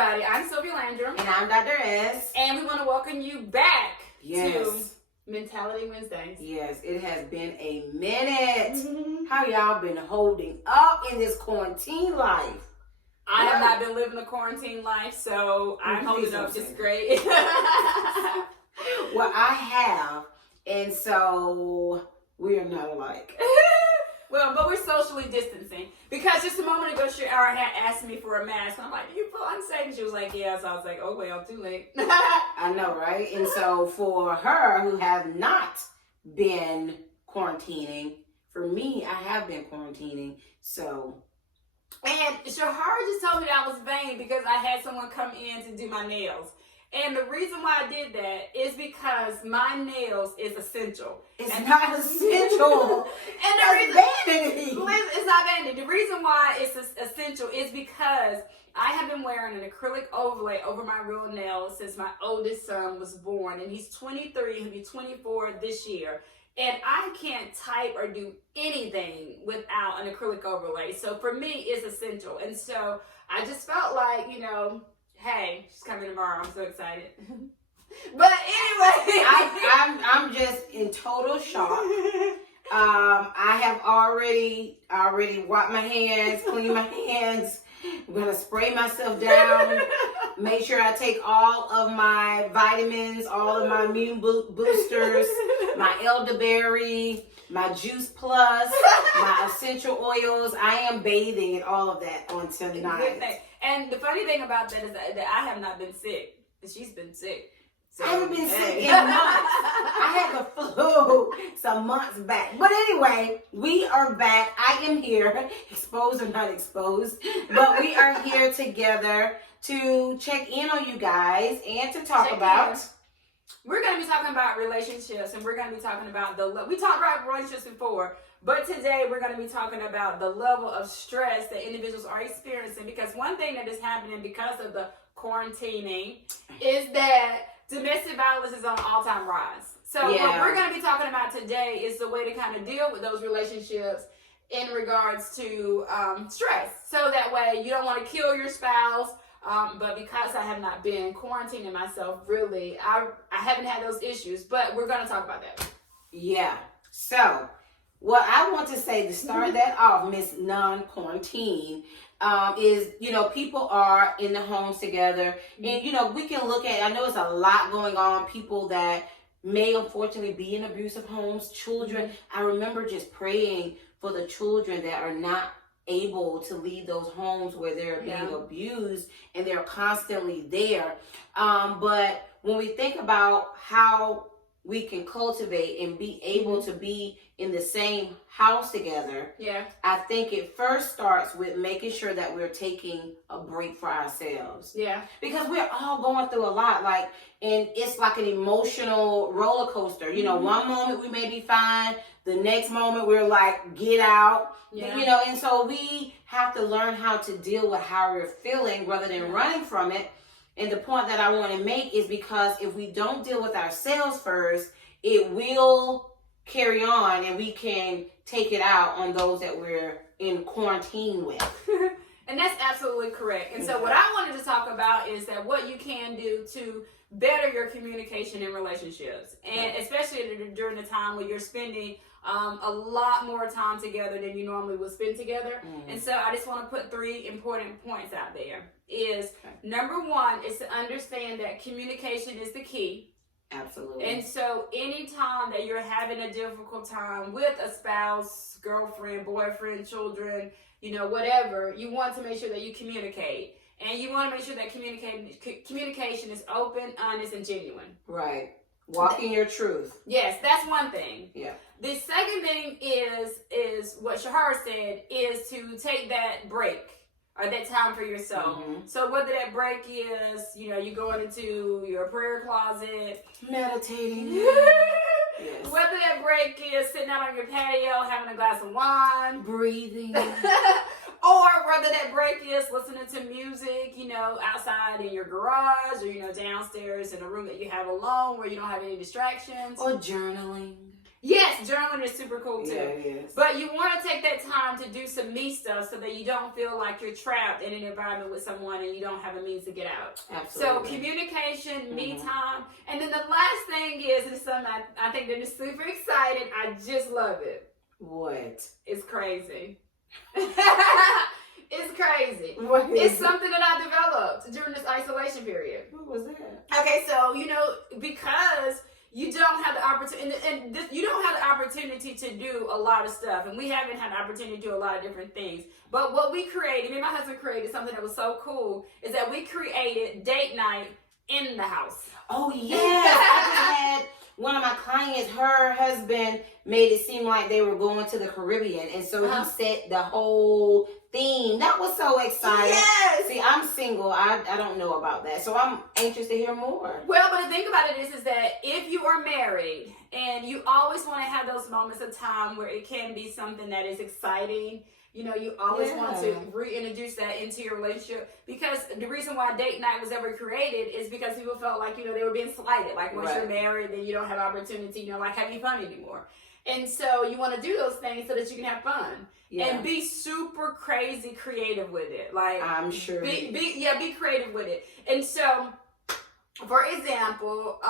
everybody. I'm Sylvia Landrum. And I'm Dr. S. And we want to welcome you back to Yes. Mentality Wednesdays. Yes, it has been a minute. How y'all been holding up in this quarantine life? I have not been living a quarantine life, so I'm holding up just great. Well, I have, and so we are not alike. Well, but we're socially distancing. Because just a moment ago, Shara had asked me for a mask. And I'm like, do you feel unsafe? And she was like, yeah. So I was like, oh, well, too late. I know, right? And so for her who has not been quarantining, for me, I have been quarantining. So. And Shahara just told me that I was vain because I had someone come in to do my nails. And the reason why I did that is because my nails is essential. It's not essential. And the reason, it's not vanity. The reason why it's essential is because I have been wearing an acrylic overlay over my real nails since my oldest son was born. And he's 23, he'll be 24 this year. And I can't type or do anything without an acrylic overlay. So for me, it's essential. And so I just felt like, you know, hey, she's coming tomorrow. I'm so excited. But anyway, I'm just in total shock. I have already wiped my hands, cleaned my hands. I'm gonna spray myself down. Make sure I take all of my vitamins, all of my immune boosters, my elderberry, my Juice Plus, my essential oils. I am bathing in all of that on tonight. And the funny thing about that is that I have not been sick. She's been sick. So, I haven't been sick in months. I had the flu some months back. But anyway, we are back. I am here, exposed or not exposed. But we are here together to check in on you guys and to talk about. We're going to be talking about relationships, and we're going to be talking about we talked about relationships before, but today we're going to be talking about the level of stress that individuals are experiencing, because one thing that is happening because of the quarantining is that domestic violence is on an all-time rise. So what we're going to be talking about today is the way to kind of deal with those relationships in regards to stress. So that way you don't want to kill your spouse. But because I have not been quarantining myself, really, I haven't had those issues. But we're going to talk about that. Yeah. So what I want to say to start that off, Miss Non-Quarantine, is, you know, people are in the homes together. And, you know, we can look at, I know it's a lot going on. People that may unfortunately be in abusive homes, children. I remember just praying for the children that are not able to leave those homes where they're being abused and they're constantly there. But when we think about how we can cultivate and be able to be in the same house together, I think it first starts with making sure that we're taking a break for ourselves. Because we're all going through a lot, and it's like an emotional roller coaster. You know, one moment we may be fine, the next moment we're like, get out. You know, and so we have to learn how to deal with how we're feeling rather than running from it. And the point that I want to make is because if we don't deal with ourselves first, it will carry on and we can take it out on those that we're in quarantine with. And that's absolutely correct. And so what I wanted to talk about is that what you can do to better your communication in relationships. And especially during the time where you're spending a lot more time together than you normally would spend together. And so I just want to put 3 important points out there. Number 1 is to understand that communication is the key. Absolutely. And so anytime that you're having a difficult time with a spouse, girlfriend, boyfriend, children, you know, whatever, you want to make sure that you communicate. And you want to make sure that communication is open, honest, and genuine. Right. Walking your truth. Yes, that's one thing. Yeah. The second thing is what Shahar said, is to take that break or that time for yourself. So whether that break is, you know, you going into your prayer closet, meditating. Whether that break is sitting out on your patio, having a glass of wine, breathing. Or whether that break is listening to music, you know, outside in your garage or, you know, downstairs in a room that you have alone where you don't have any distractions. Or journaling. Yes, journaling is super cool too. Yeah, it is. But you want to take that time to do some me stuff so that you don't feel like you're trapped in an environment with someone and you don't have a means to get out. Absolutely. So communication, me time. And then the last thing is something I think that is super exciting. I just love it. What? It's crazy. It's crazy. What is It's something that I developed during this isolation period. What was that? Okay, so because you don't have the opportunity, you don't have the opportunity to do a lot of stuff, and we haven't had the opportunity to do a lot of different things. But what we created, me and my husband created something that was so cool, is that we created date night in the house. Oh yes, I just had one of my clients. Her husband made it seem like they were going to the Caribbean, and so he set the whole theme. That was so exciting. Yes. See, I'm single. I don't know about that, so I'm anxious to hear more. Well, but the thing about it is that if you are married and you always want to have those moments of time where it can be something that is exciting, you always want to reintroduce that into your relationship, because the reason why date night was ever created is because people felt like, they were being slighted. Like once you're married, then you don't have opportunity, like having fun anymore. And so you want to do those things so that you can have fun. Yeah. And be super crazy creative with it. Like I'm sure. Be creative with it. And so, for example,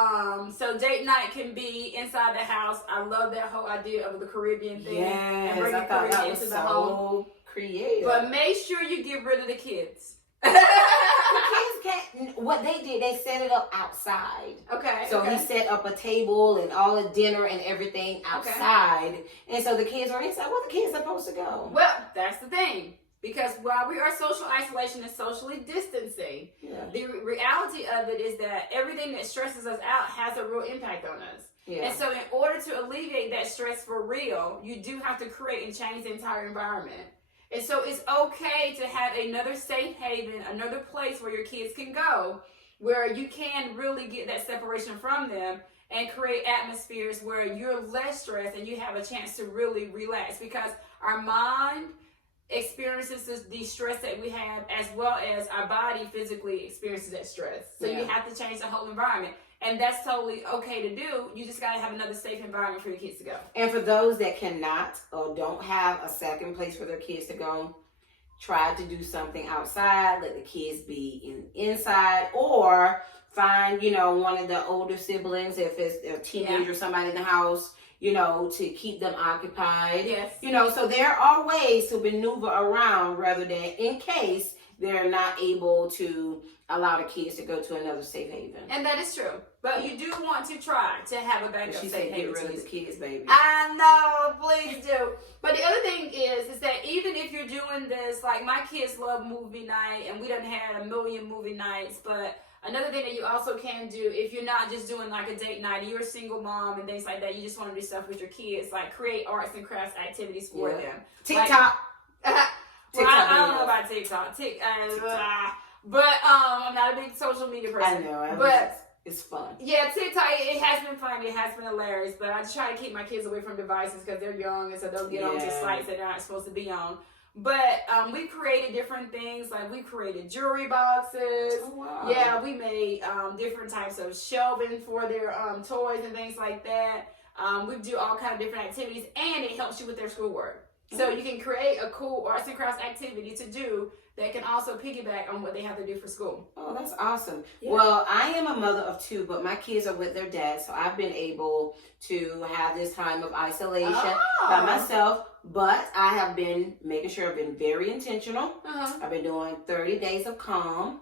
so date night can be inside the house. I love that whole idea of the Caribbean thing. Yes, and bring I the thought Caribbean that was into so the home. Creative. But make sure you get rid of the kids. The kids can't. What they did, they set it up outside. Okay. So he set up a table and all the dinner and everything outside, and so the kids are inside. Where the kids supposed to go? Well, that's the thing. Because while we are social isolation and socially distancing, the reality of it is that everything that stresses us out has a real impact on us. Yeah. And so in order to alleviate that stress for real, you do have to create and change the entire environment. And so it's okay to have another safe haven, another place where your kids can go, where you can really get that separation from them and create atmospheres where you're less stressed and you have a chance to really relax, because our mind experiences the stress that we have, as well as our body physically experiences that stress. So you have to change the whole environment. And that's totally okay to do. You just got to have another safe environment for your kids to go. And for those that cannot or don't have a second place for their kids to go, try to do something outside. Let the kids be inside, or find, one of the older siblings, if it's a teenager or somebody in the house, to keep them occupied. Yes. So there are ways to maneuver around, rather than in case they're not able to allow the kids to go to another safe haven. And that is true. But you do want to try to have a backup safe haven. Get rid of the kids, baby. I know, please do. But the other thing is that even if you're doing this, like my kids love movie night, and we done had a million movie nights, but another thing that you also can do, if you're not just doing like a date night, you're a single mom and things like that, you just want to do stuff with your kids, like create arts and crafts activities for them. TikTok. Well, I don't know about TikTok. But I'm not a big social media person. I know, but it's fun. Yeah, TikTok, it has been fun. It has been hilarious. But I try to keep my kids away from devices because they're young, and so they'll get onto sites that they're not supposed to be on. But we created different things. Like we created jewelry boxes. Oh, wow. Yeah, we made different types of shelving for their toys and things like that. We do all kind of different activities, and it helps you with their schoolwork. So you can create a cool arts and crafts activity to do that can also piggyback on what they have to do for school. Oh, that's awesome. Yeah. Well, I am a mother of two, but my kids are with their dad, so I've been able to have this time of isolation by myself. But I have been making sure I've been very intentional. I've been doing 30 days of calm.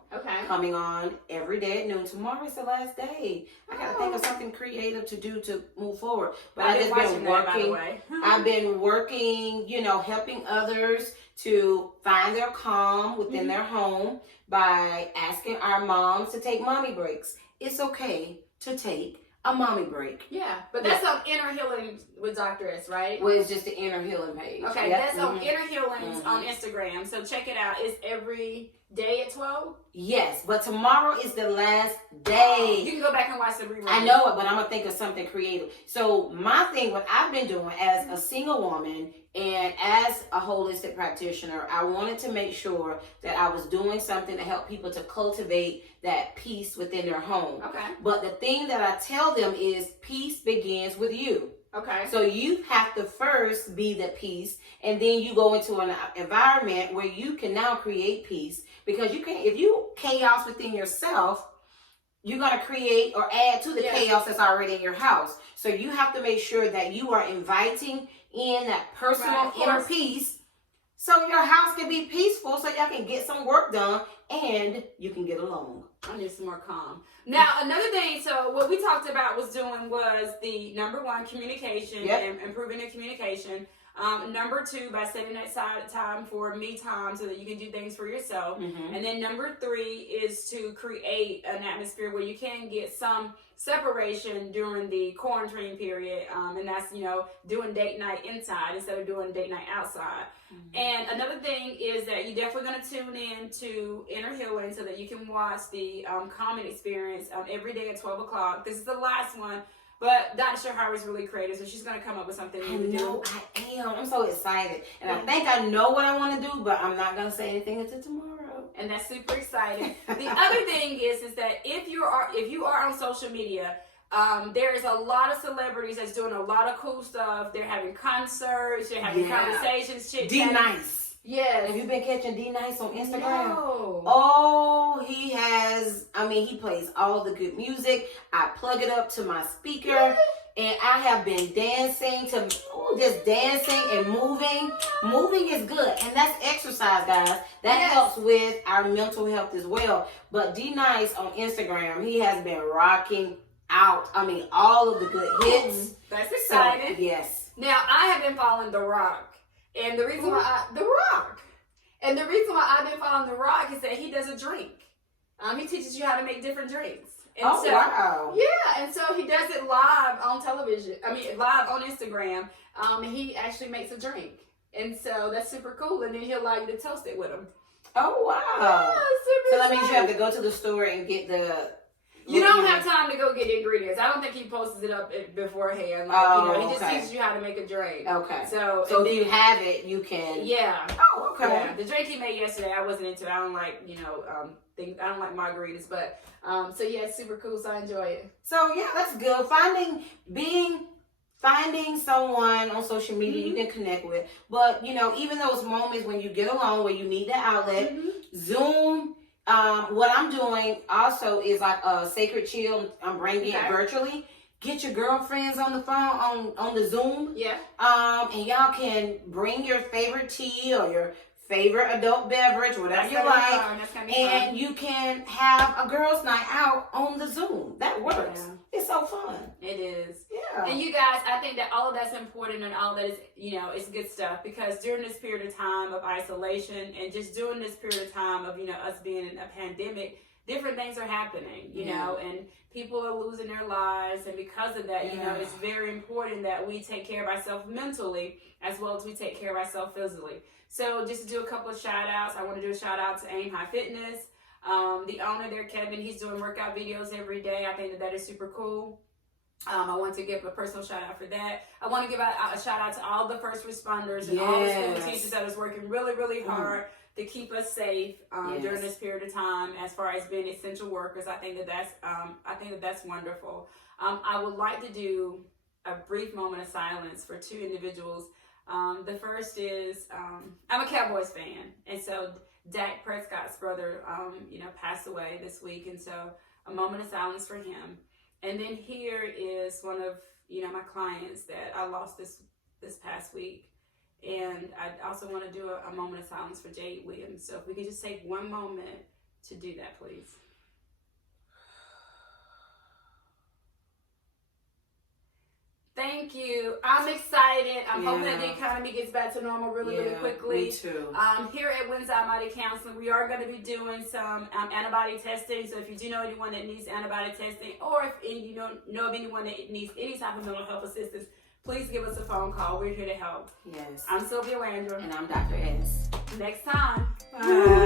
Coming on every day at noon. Tomorrow is the last day. I got to think of something creative to do to move forward. But I've just been working. I've been working, helping others to find their calm within their home by asking our moms to take mommy breaks. It's okay to take a mommy break. Yeah, but that's on Inner Healing with Dr. S, right? Well, it's just the Inner Healing page. Okay, that's on Inner Healings on Instagram. So check it out. It's every day at 12? Yes, but tomorrow is the last day. You can go back and watch the rerun. I know it, but I'm going to think of something creative. So my thing, what I've been doing as a single woman and as a holistic practitioner, I wanted to make sure that I was doing something to help people to cultivate that peace within their home. Okay. But the thing that I tell them is peace begins with you. Okay. So you have to first be the peace, and then you go into an environment where you can now create peace. Because you can, if you chaos within yourself, you're going to create or add to the chaos that's already in your house. So you have to make sure that you are inviting in that personal inner peace, so your house can be peaceful, so y'all can get some work done and you can get along. I need some more calm. Now, another thing, so what we talked about was the number one, communication and improving your communication. Number two, by setting aside time for me time so that you can do things for yourself. And then number three is to create an atmosphere where you can get some separation during the quarantine period. And that's, doing date night inside instead of doing date night outside. And another thing is that you're definitely going to tune in to Inner Healing so that you can watch the Common Experience every day at 12 o'clock. This is the last one. But Dr. Shahara is really creative, so she's going to come up with something new to do. I am. I'm so excited. And I think I know what I want to do, but I'm not going to say anything until tomorrow. And that's super exciting. The other thing is that if you are on social media, there is a lot of celebrities that's doing a lot of cool stuff. They're having concerts, they're having conversations, chit-chatting. D-Nice. Yes. Have you been catching D-Nice on Instagram? No. Oh, he plays all the good music. I plug it up to my speaker, and I have been dancing just dancing and moving. Moving is good, and that's exercise, guys. That helps with our mental health as well. But D-Nice on Instagram, he has been rocking out. All of the good hits. That's exciting. So, yes. Now, I have been following The Rock. And the reason why I've been following The Rock is that he doesn't drink. He teaches you how to make different drinks. And wow. Yeah, and so he does it live on television. Live on Instagram. And he actually makes a drink. And so that's super cool. And then he'll allow you to toast it with him. Oh, wow. Yeah, super So that means you have to go to the store and get the... You don't have time to go get the ingredients. I don't think he posts it up beforehand. He just teaches you how to make a drink. Okay. So if you have it, you can. Yeah. Oh, okay. Yeah. The drink he made yesterday, I wasn't into. I don't like, I don't like margaritas, but it's super cool. So I enjoy it. So yeah, that's good. Finding someone on social media you can connect with, but even those moments when you get alone where you need the outlet, Zoom. What I'm doing also is like a sacred chill. I'm bringing it virtually. Get your girlfriends on the phone on the Zoom. Yeah. And y'all can bring your favorite tea or your favorite adult beverage, whatever you like, and you can have a girls' night out on the Zoom. That works. Yeah. It's so fun. It is. Yeah. And you guys, I think that all of that's important and all that is, it's good stuff, because during this period of time of isolation and just during this period of time of, us being in a pandemic, different things are happening, you know, and people are losing their lives. And because of that, it's very important that we take care of ourselves mentally as well as we take care of ourselves physically. So just to do a couple of shout outs, I want to do a shout out to Aim High Fitness. The owner there, Kevin, he's doing workout videos every day. I think that is super cool. I want to give a personal shout out for that. I want to give a shout out to all the first responders and all the school teachers that is working really, really hard to keep us safe during this period of time. As far as being essential workers, I think that's wonderful. I would like to do a brief moment of silence for two individuals. The first is I'm a Cowboys fan, and so Dak Prescott's brother, passed away this week, and so a moment of silence for him. And then here is one of my clients that I lost this past week, and I also want to do a moment of silence for Jade Williams. So if we could just take one moment to do that, please. Thank you. I'm excited. I'm hoping that the economy gets back to normal really quickly. Me too. Here at Wednesday Almighty Counseling, we are going to be doing some antibody testing. So if you do know anyone that needs antibody testing, or if you don't know of anyone that needs any type of mental health assistance, please give us a phone call. We're here to help. Yes. I'm Sylvia Landrum. And I'm Dr. S. Next time. Bye.